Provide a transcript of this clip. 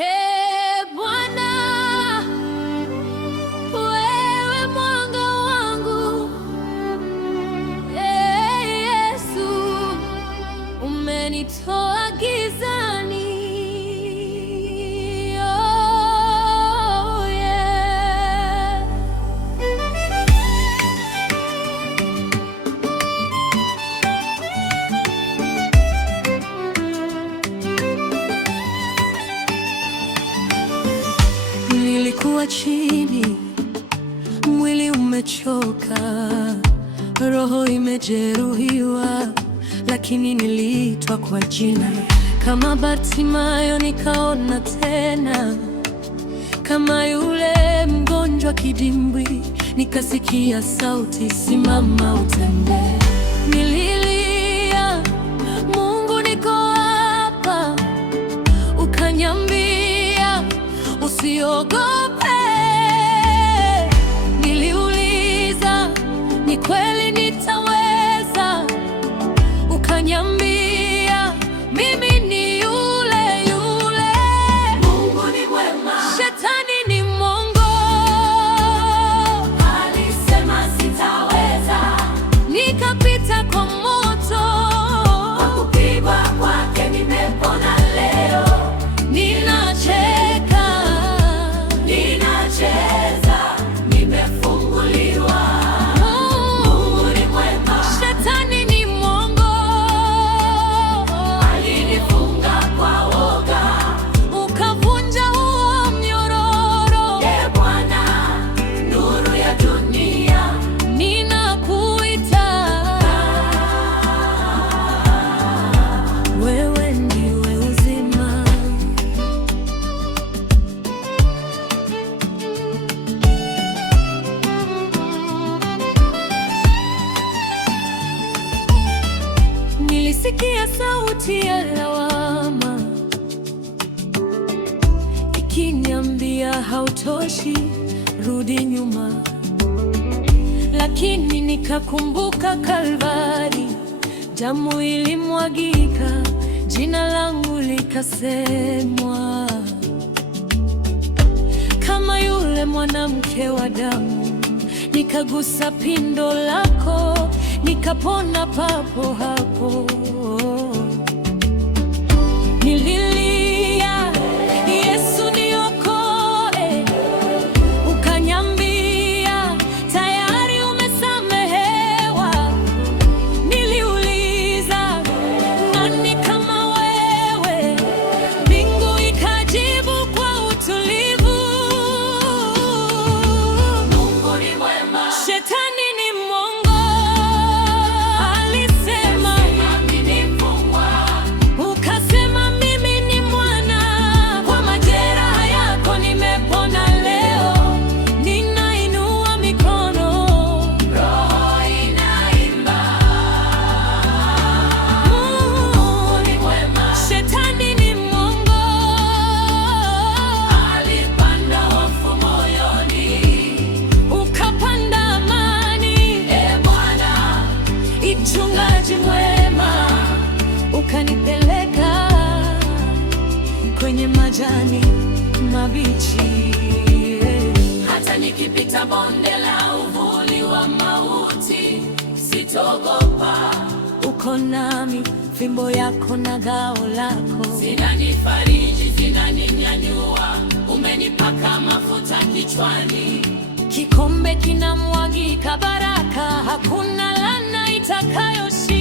Ee Bwana, wewe mwanga wangu. Ee Yesu, umenitoa gizani. Oh, yeah. Nilikuwa chini, mwili umechoka, roho imejeruhiwa, lakini niliitwa kwa jina. Kama Bartimayo nikaona tena, kama yule mgonjwa kidimbwi, nikasikia sauti, simama utembee. Nililia, Mungu niko hapa, ukaniambia usiogope. Niliuliza, ni kweli nitaweza? Ukaniambia, mimi ni yule yule. Mungu ni mwema, shetani ni mwongo. Alisema sitaweza, nikapita kwa moto. Kwa kupigwa kwake nimepona leo. Ninacheka, ninacheza, nimefunguliwa. Mungu ni mwema, shetani ni mwongo. Alinifunga kwa woga, ukavunja huo mnyororo. Ee Bwana, nuru ya dunia, ninakuita. Wewe ndiwe uzima. Nilisikia sauti ya lawama ikiniambia, hautoshi, rudi nyuma. Lakini nikakumbuka Kalvari, damu ilimwagika, jina langu likasemwa. Kama yule mwanamke wa damu, nikagusa pindo lako, nikapona papo hapo. Nililia, Yesu niokoe. Ukaniambia, tayari umesamehewa. Niliuliza, nani kama wewe? Mbingu ikajibu kwa utulivu. Mungu ni mwema, shetani ni mwongo. Alisema nilifungwa, ukasema mimi ni mwana. Kwa majeraha yako nimepona leo. Ninainua mikono, roho inaimba. Mungu ni mwema, shetani ni mwongo. Alipanda hofu moyoni, ukapanda amani. Ee Bwana, mchungaji mwema, ukanipeleka kwenye majani mabichi. Hata nikipita bonde la uvuli wa mauti, sitogopa. Uko nami, fimbo yako na ngao lako zinanifariji, zinaninyanyua. Umenipaka mafuta kichwani, kikombe kinamwagika baraka, hakuna laana itakayoshinda.